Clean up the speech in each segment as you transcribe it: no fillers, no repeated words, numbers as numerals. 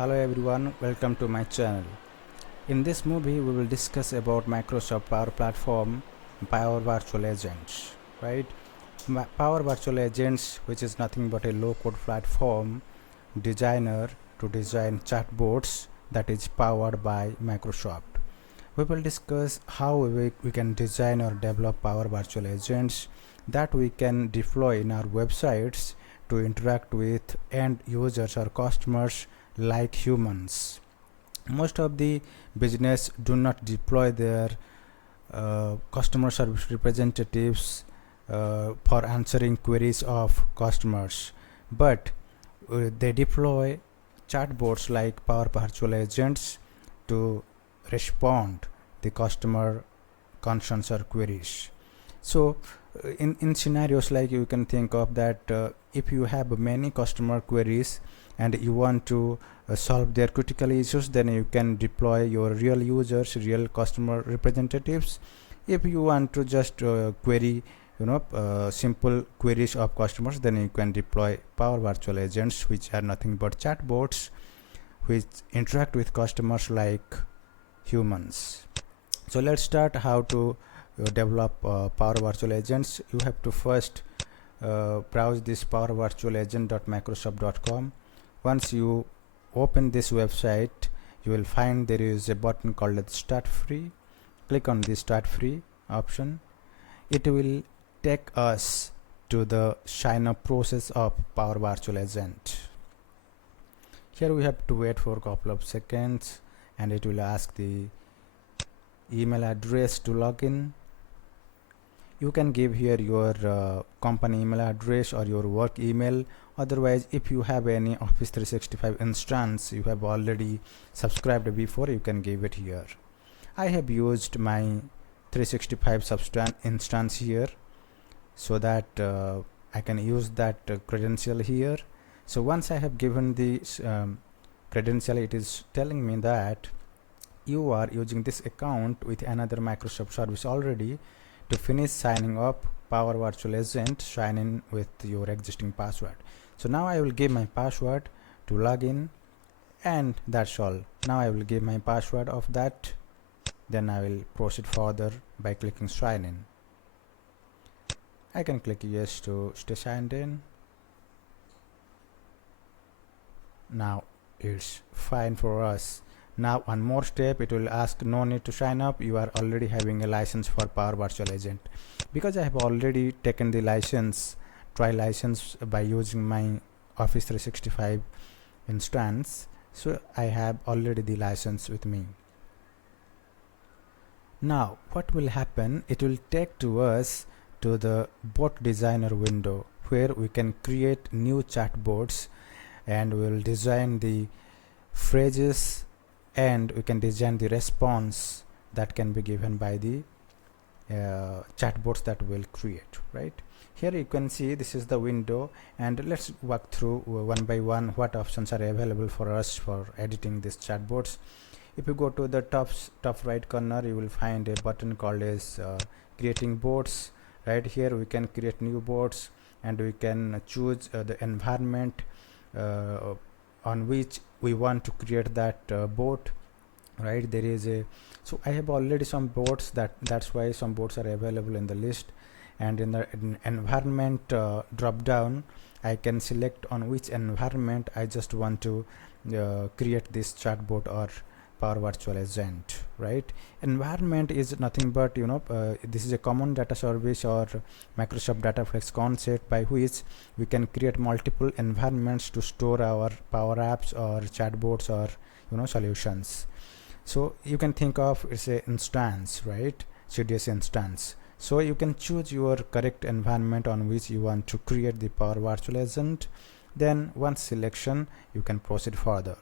Hello everyone, welcome to my channel. In this movie we will discuss about Microsoft Power Platform Power Virtual Agents, right? Power Virtual Agents, which is nothing but a low code platform designer to design chatbots that is powered by Microsoft. We will discuss how we can design or develop Power Virtual Agents that we can deploy in our websites to interact with end users or customers like humans. Most of the business do not deploy their customer service representatives for answering queries of customers, but they deploy chatbots like Power Virtual Agents to respond the customer concerns or queries. So in scenarios like you can think of that, if you have many customer queries and you want to solve their critical issues, then you can deploy your real users, real customer representatives. If you want to just query simple queries of customers, then you can deploy Power Virtual Agents, which are nothing but chatbots which interact with customers like humans. So let's start how to develop Power Virtual Agents. You have to first browse this powervirtualagent.microsoft.com. Once you open this website, you will find there is a button called Start Free. Click on the Start Free option. It will take us to the sign up process of Power Virtual Agent. Here we have to wait for a couple of seconds and it will ask the email address to log in. You can give here your company email address or your work email. Otherwise, if you have any Office 365 instance you have already subscribed before, you can give it here. I have used my 365 instance here so that I can use that credential here. So once I have given the credential, it is telling me that you are using this account with another Microsoft service already. To finish signing up Power Virtual Agent, sign in with your existing password. So now I will give my password to log in, and that's all. Now I will give my password of that, then I will proceed further by clicking sign in. I can click yes to stay signed in. Now it's fine for us. Now one more step, it will ask no need to sign up, you are already having a license for Power Virtual Agent. Because I have already taken the trial license by using my Office 365 instance, so I have already the license with me. Now what will happen, it will take to us to the bot designer window where we can create new chatbots, and we will design the phrases and we can design the response that can be given by the chatbots that we'll create. Right here you can see this is the window, and let's walk through one by one what options are available for us for editing these chatbots. If you go to the top right corner, you will find a button called as creating bots. Right here we can create new bots, and we can choose the environment on which we want to create that bot. Right, there is a, so I have already some bots, that's why some bots are available in the list, and in the environment drop down I can select on which environment I just want to create this chatbot or Power Virtual Agent. Right, environment is nothing but this is a common data service or Microsoft Dataflex concept by which we can create multiple environments to store our Power Apps or chatbots or solutions. So you can think of it's a instance, right, CDS instance. So you can choose your correct environment on which you want to create the Power Virtual Agent. Then once selection, you can proceed further.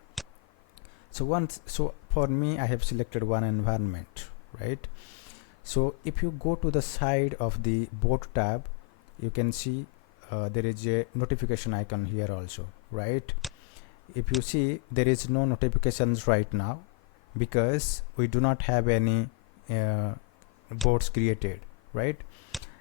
So for me I have selected one environment. Right, so if you go to the side of the bot tab, you can see there is a notification icon here also. Right, if you see, there is no notifications right now because we do not have any bots created. Right,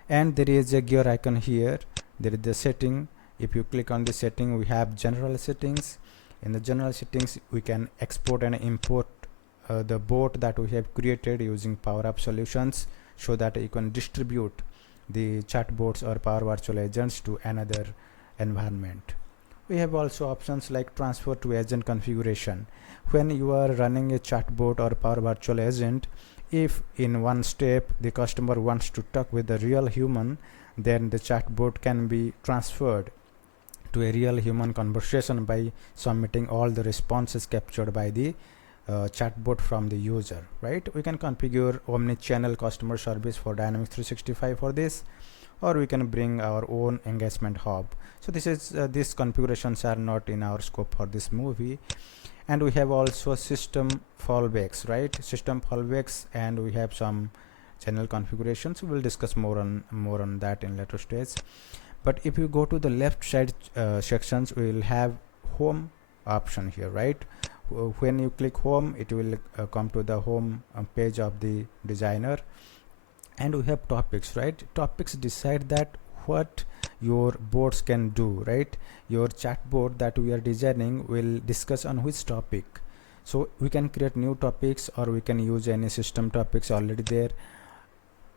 and there is a gear icon here, there is the setting. If you click on the setting, we have general settings, In the general settings, we can export and import the bot that we have created using Power App Solutions, so that you can distribute the chatbots or Power Virtual Agents to another environment. We have also options like transfer to agent configuration. When you are running a chatbot or Power Virtual Agent, if in one step the customer wants to talk with a real human, then the chatbot can be transferred to a real human conversation by submitting all the responses captured by the chatbot from the user, right? We can configure omni-channel customer service for Dynamics 365 for this, or we can bring our own engagement hub. So these configurations are not in our scope for this movie. And we have also system fallbacks, right? System fallbacks, and we have some channel configurations. We'll discuss more on that in later stage. But if you go to the left side sections, we will have home option here, right? When you click home, it will come to the home page of the designer. And we have topics, right? Topics decide that what your bots can do, right? Your chatbot that we are designing will discuss on which topic. So we can create new topics, or we can use any system topics already there.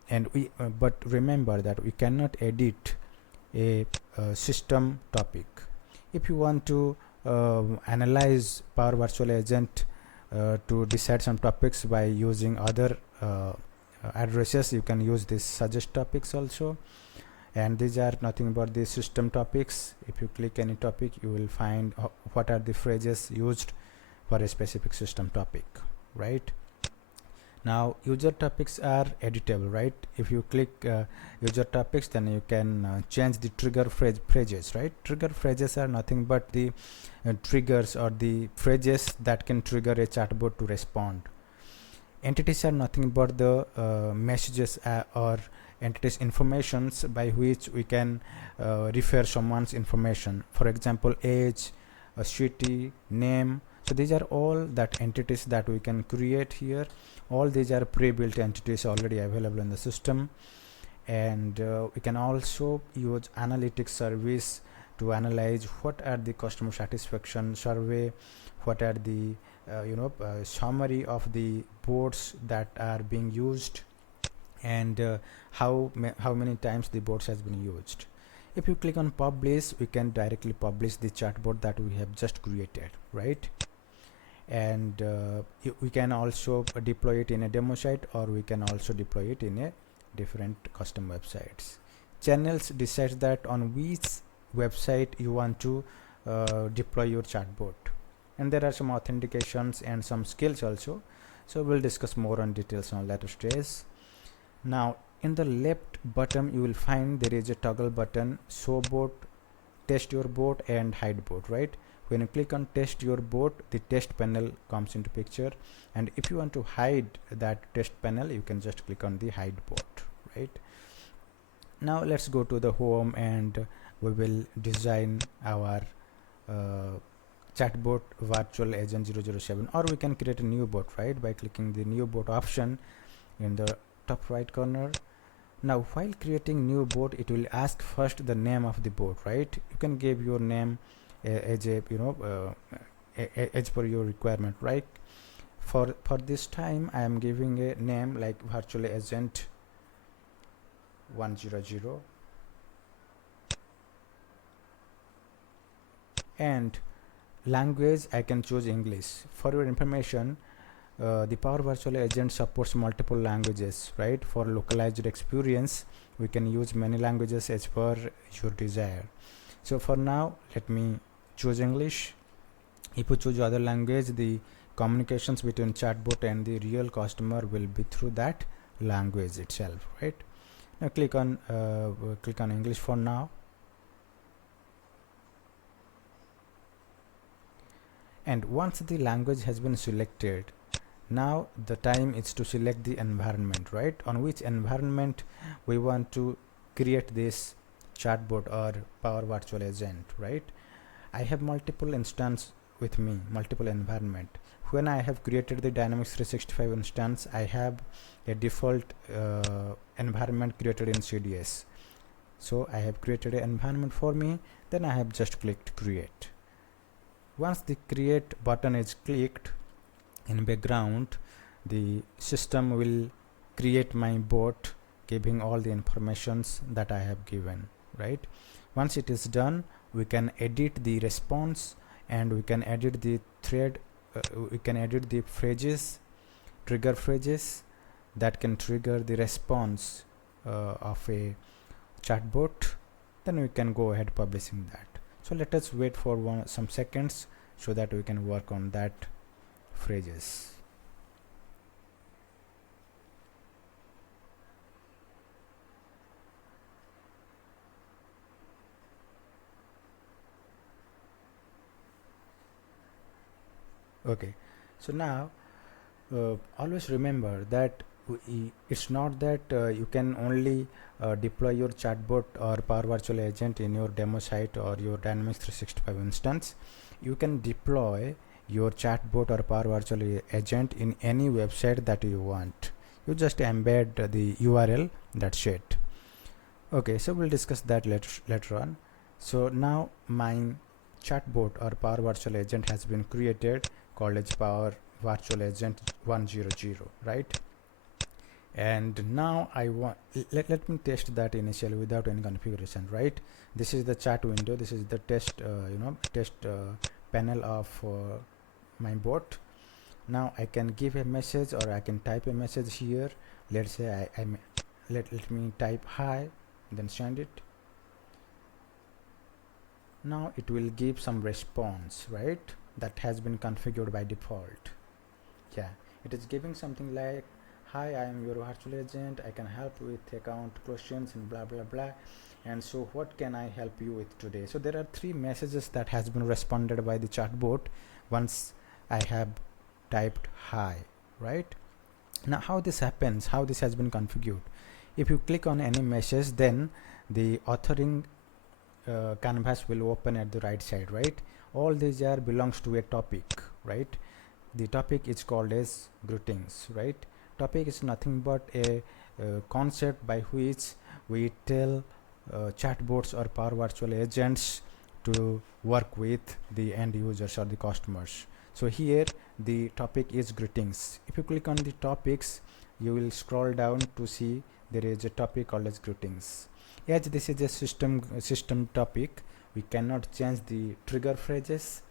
And but remember that we cannot edit a system topic. If you want to analyze Power Virtual Agent to decide some topics by using other addresses, you can use this suggest topics also. And these are nothing but the system topics. If you click any topic, you will find what are the phrases used for a specific system topic, right? Now user topics are editable, right? If you click user topics, then you can change the trigger phrases, right? Trigger phrases are nothing but the triggers or the phrases that can trigger a chatbot to respond. Entities are nothing but the messages or entities informations by which we can refer someone's information. For example, age, city, name. So these are all that entities that we can create here. All these are pre-built entities already available in the system. And we can also use analytics service to analyze what are the customer satisfaction survey, what are the summary of the bots that are being used, and how many times the bots has been used. If you click on publish, we can directly publish the chatbot that we have just created, right? And we can also deploy it in a demo site, or we can also deploy it in a different custom websites. Channels decides that on which website you want to deploy your chatbot. And there are some authentications and some skills also, so we'll discuss more on details on later stage. Now in the left bottom you will find there is a toggle button, show bot, test your bot, and hide bot, right? When you click on test your bot, the test panel comes into picture, and if you want to hide that test panel, you can just click on the hide bot, right? Now let's go to the home, and we will design our chatbot virtual agent 007, or we can create a new bot, right, by clicking the new bot option in the top right corner. Now while creating new bot, it will ask first the name of the bot, right? You can give your name as a as per your requirement, right? For this time I am giving a name like virtual agent 100, and language I can choose English. For your information, the Power Virtual Agent supports multiple languages, right? For localized experience, we can use many languages as per your desire. So for now, let me choose English. If you choose other language, the communications between chatbot and the real customer will be through that language itself, right? Now click on English for now. And once the language has been selected, now the time is to select the environment, right? On which environment we want to create this chatbot or Power Virtual Agent, right? I have multiple instance with me, multiple environment. When I have created the Dynamics 365 instance, I have a default environment created in CDS. So I have created an environment for me, then I have just clicked create. once the create button is clicked, in background the system will create my bot giving all the informations that I have given, right? Once it is done, we can edit the response and we can edit the thread, we can edit the phrases, trigger phrases that can trigger the response of a chatbot. Then we can go ahead publishing that. So let us wait for some seconds so that we can work on that phrases. Okay, so now always remember that it's not that you can only deploy your chatbot or Power Virtual Agent in your demo site or your Dynamics 365 instance. You can deploy your chatbot or Power Virtual Agent in any website that you want. You just embed the URL, that's it. Okay, so we'll discuss that later on. So now my chatbot or Power Virtual Agent has been created, called as Power Virtual Agent 100, right? And now I want let me test that initially without any configuration, right? This is the chat window, this is the test test panel of my bot. Now I can give a message or I can type a message here. Let's say let me type hi, then send it. Now it will give some response, right? That has been configured by default. Yeah, it is giving something like, hi, I am your virtual agent, I can help with account questions and blah blah blah, and so what can I help you with today? So there are 3 messages that has been responded by the chatbot once I have typed hi, right? Now how this happens, how this has been configured: if you click on any message, then the authoring canvas will open at the right side, right? All these are belongs to a topic, right? The topic is called as greetings, right? Topic is nothing but a concept by which we tell chatbots or Power Virtual Agents to work with the end users or the customers. So here the topic is greetings. If you click on the topics, you will scroll down to see there is a topic called as greetings. As this is a system topic, we cannot change the trigger phrases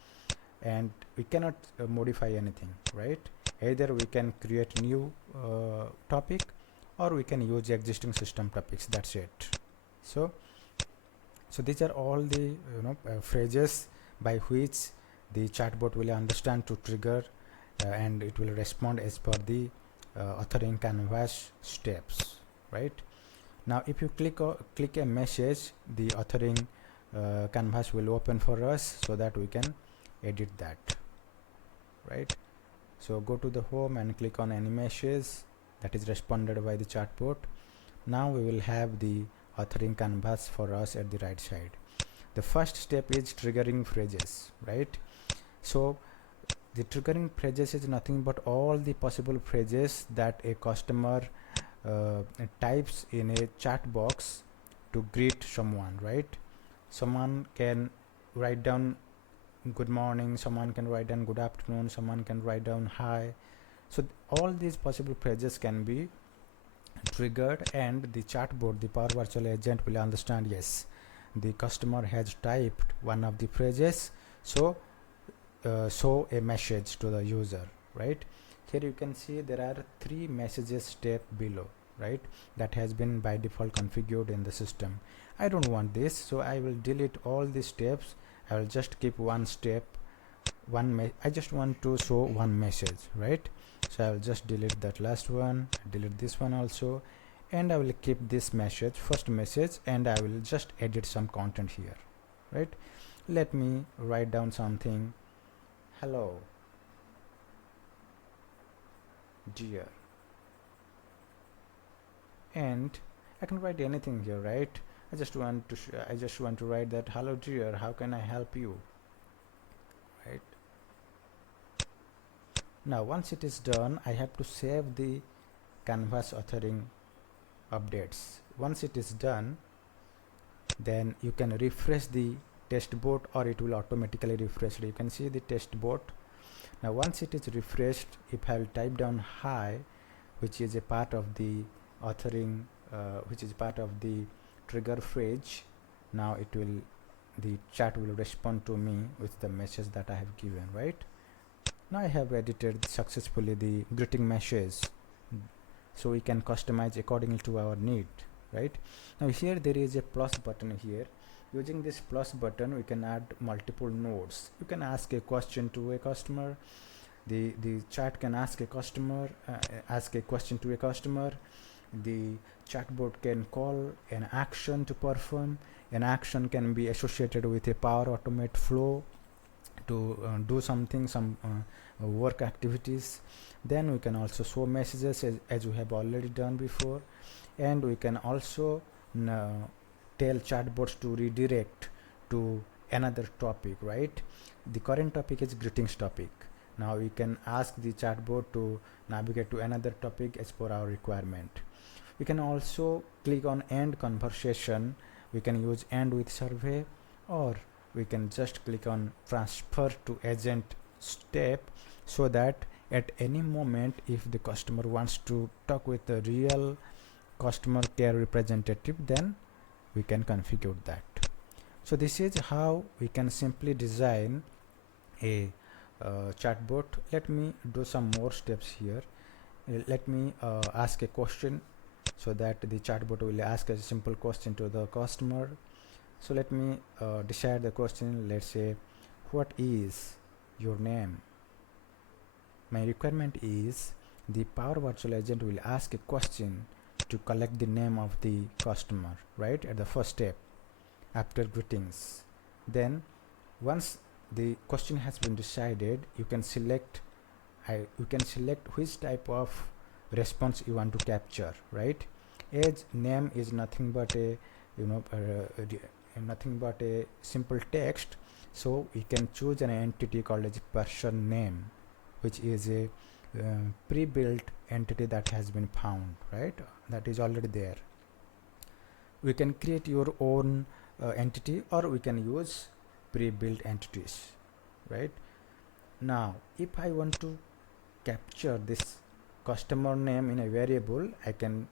and we cannot modify anything, right? Either we can create new topic or we can use existing system topics, that's it. So these are all the phrases by which the chatbot will understand to trigger and it will respond as per the authoring canvas steps, right? Now if you click a message, the authoring canvas will open for us so that we can edit that, right? So go to the home and click on any message that is responded by the chatbot. Now we will have the authoring canvas for us at the right side. The first step is triggering phrases, right? So the triggering phrases is nothing but all the possible phrases that a customer types in a chat box to greet someone, right? Someone can write down good morning, someone can write down good afternoon, someone can write down hi. So all these possible phrases can be triggered and the chatbot, the Power Virtual Agent, will understand, yes, the customer has typed one of the phrases, so show a message to the user, right? Here you can see there are 3 messages step below, right? That has been by default configured in the system. I don't want this, so I will delete all these steps. I will just keep one step, I just want to show one message, right? So I will just delete that last one, delete this one also, and I will keep this message, first message, and I will just edit some content here, right? Let me write down something. Hello dear, and I can write anything here, right? I just want to write that, hello dear, how can I help you, right? Now once it is done, I have to save the canvas authoring updates. Once it is done, then you can refresh the test bot, or it will automatically refresh. You can see the test bot. Now once it is refreshed, if I will type down hi, which is a part of the authoring, which is part of the trigger phrase, now it will, the chat will respond to me with the message that I have given, right? Now I have edited successfully the greeting message, so we can customize according to our need, right? Now here there is a plus button here. Using this plus button we can add multiple nodes. You can ask a question to a customer, the chat can ask a customer, ask a question to a customer, the chatbot can call an action to perform. An action can be associated with a Power Automate flow to do something, some work activities. Then we can also show messages as we have already done before, and we can also tell chatbots to redirect to another topic, right? The current topic is greetings topic. Now we can ask the chatbot to navigate to another topic as per our requirement. We can also click on end conversation. We can use end with survey, or we can just click on transfer to agent step, so that at any moment if the customer wants to talk with the real customer care representative, then we can configure that. So this is how we can simply design a chatbot. Let me do some more steps here. Let me ask a question, so that the chatbot will ask a simple question to the customer. So let me decide the question. Let's say, what is your name? My requirement is the Power Virtual Agent will ask a question to collect the name of the customer, right, at the first step after greetings. Then once the question has been decided, you can select which type of response you want to capture, right? As name is nothing but a nothing but a simple text, so we can choose an entity called as person name, which is a pre-built entity that has been found, right? That is already there. We can create your own entity, or we can use pre-built entities, right? Now if I want to capture this customer name in a variable, I can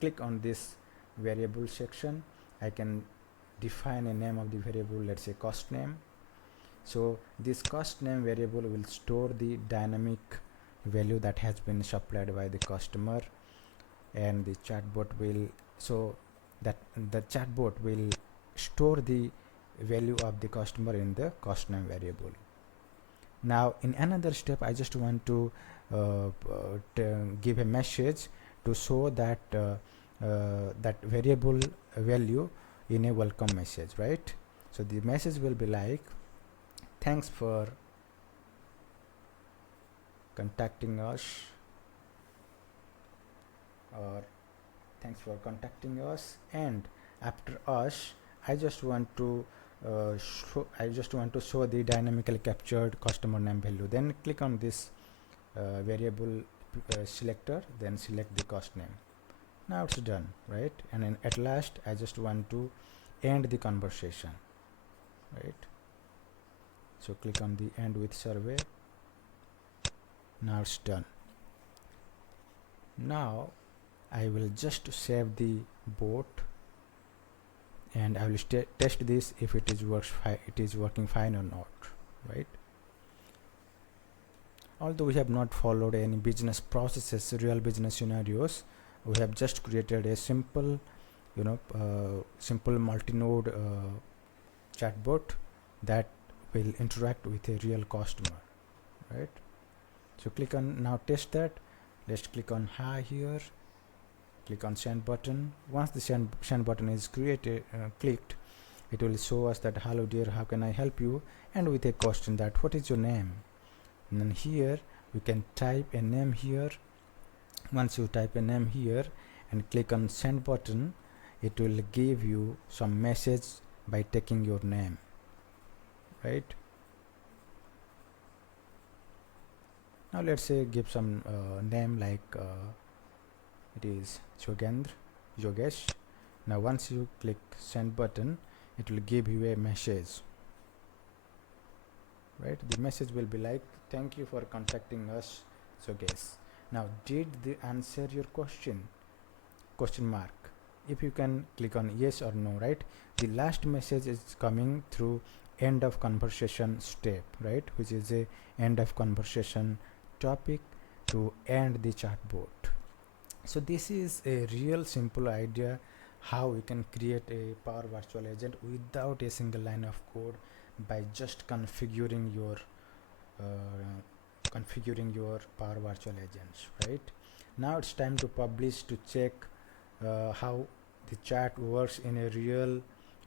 click on this variable section. I can define a name of the variable, let's say cost name. So this cost name variable will store the dynamic value that has been supplied by the customer, and the chatbot will, so that the chatbot will store the value of the customer in the cost name variable. Now in another step, I just want to give a message to show that that variable value in a welcome message, right? So the message will be like, thanks for contacting us, or thanks for contacting us, and after us I just want to show the dynamically captured customer name value. Then click on this variable selector, then select the cost name. Now it's done, right? And then at last I just want to end the conversation, right? So click on the end with survey. Now it's done. Now I will just save the bot, and I will test this if it is working fine or not, right? Although we have not followed any business processes, real business scenarios, we have just created a simple simple multi-node chatbot that will interact with a real customer, right? So click on, now test that. Let's click on hi here, click on send button. Once the send button is created, clicked, it will show us that hello dear, how can I help you, and with a question that what is your name. And then here we can type a name here. Once you type a name here and click on send button, it will give you some message by taking your name, right? Now let's say give some name like it is Yogesh. Now once you click send button, it will give you a message, right? The message will be like, thank you for contacting us. So guess, now did they answer your question mark? If you can click on yes or no, right? The last message is coming through end of conversation step, right, which is a end of conversation topic to end the chatbot. So this is a real simple idea how we can create a Power Virtual Agent without a single line of code by just configuring your Power Virtual Agents, right? Now it's time to publish to check how the chat works in a real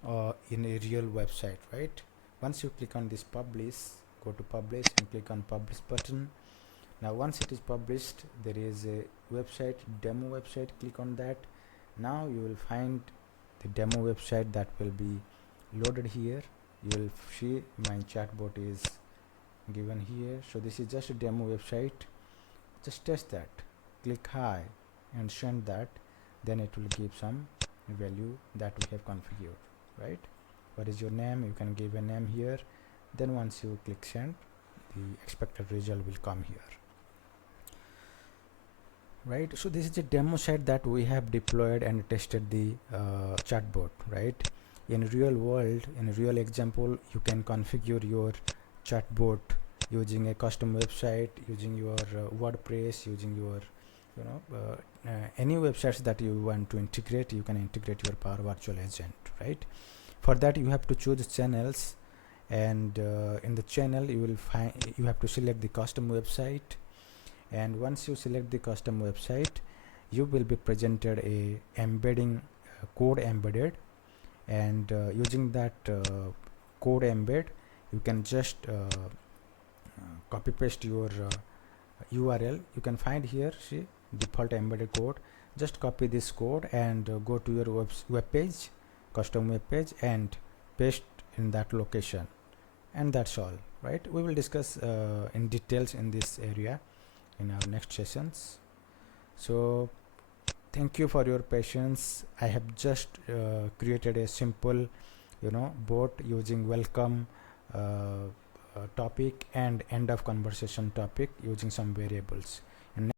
website, right? Once you click on this publish, go to publish and click on publish button. Now once it is published, there is a website, demo website. Click on that. Now you will find the demo website that will be loaded here. You will see my chatbot is given here. So this is just a demo website. Just test that. Click hi and send that. Then it will give some value that we have configured, right? What is your name? You can give a name here. Then once you click send, the expected result will come here, right? So this is a demo set that we have deployed and tested the chatbot, right? In real world, in a real example, you can configure your chatbot using a custom website, using your WordPress, using your any websites that you want to integrate. You can integrate your Power Virtual Agent, right? For that you have to choose channels, and in the channel you have to select the custom website, and once you select the custom website, you will be presented a embedding code embedded, and using that code embed, you can just copy paste your URL. You can find here, see, default embedded code. Just copy this code and go to your web page, custom web page, and paste in that location, and that's all, right? We will discuss in details in this area in our next sessions. So thank you for your patience. I have just created a simple bot using welcome topic and end of conversation topic using some variables.